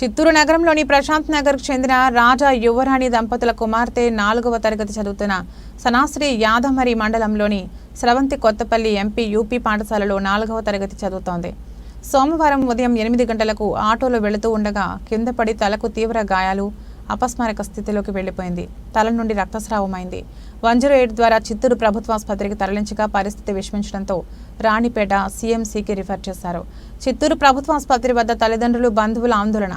చిత్తూరు నగరంలోని ప్రశాంత్ నగర్కు చెందిన రాజా యువరాణి దంపతుల కుమార్తె 4వ తరగతి చదువుతున్న సనాశ్రీ యాదమరి మండలంలోని స్రవంతి కొత్తపల్లి ఎంపీ యూపీ పాఠశాలలో 4వ తరగతి చదువుతోంది. సోమవారం ఉదయం 8 గంటలకు ఆటోలో వెళుతూ ఉండగా కింద పడి తలకు తీవ్ర గాయాలు, అపస్మారక స్థితిలోకి వెళ్లిపోయింది. తల నుండి రక్తస్రావమైంది. 108 ద్వారా చిత్తూరు ప్రభుత్వాసుపత్రికి తరలించగా పరిస్థితి విషమించడంతో రాణిపేట సీఎంసీకి రిఫర్ చేశారు. చిత్తూరు ప్రభుత్వాసుపత్రి వద్ద తల్లిదండ్రులు, బంధువుల ఆందోళన.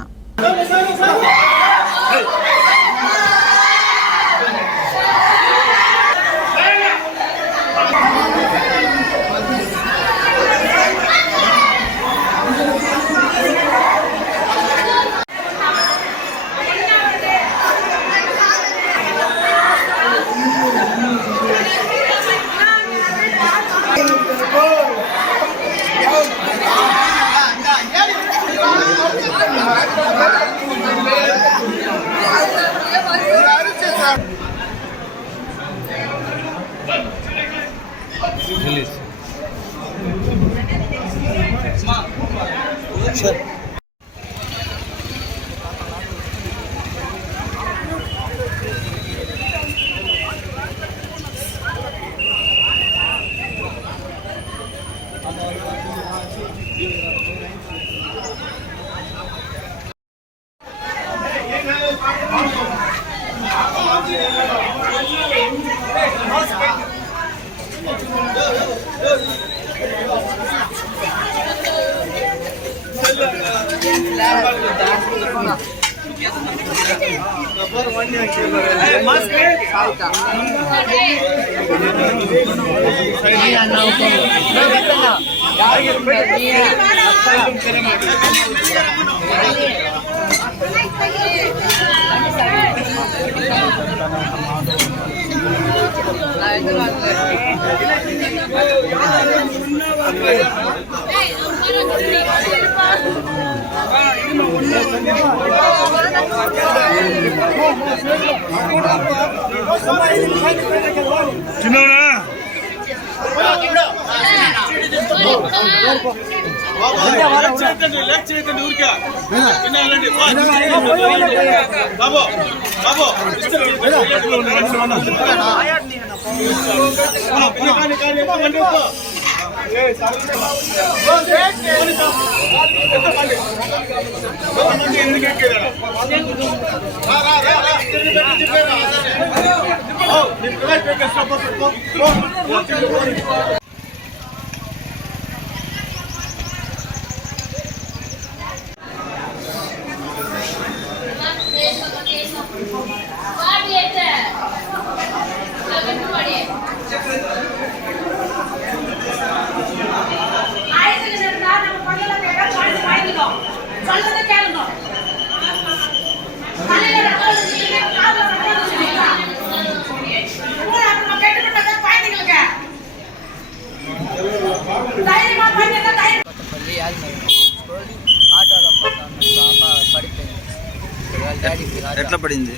ఎట్లా పడింది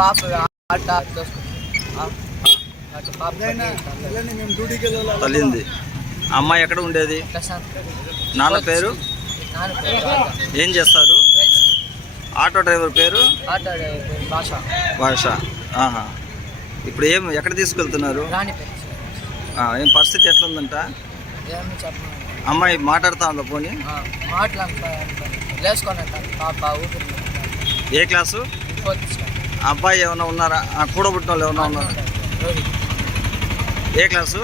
పాప? తల్లింది. అమ్మాయి ఎక్కడ ఉండేది? నాన్న పేరు ఏం చేస్తారు? ఆటో డ్రైవర్ పేరు భాష. ఆహా. ఇప్పుడు ఎక్కడ తీసుకెళ్తున్నారు? ఏం పరిస్థితి ఎట్లా ఉందంట? అమ్మాయి మాట్లాడుతా ఉందా? పోనీ ఏ క్లాసు? అబ్బాయి ఏమైనా ఉన్నారా? కూడబుట్టిన వాళ్ళు ఏమైనా ఉన్నారా? ఏ క్లాసు?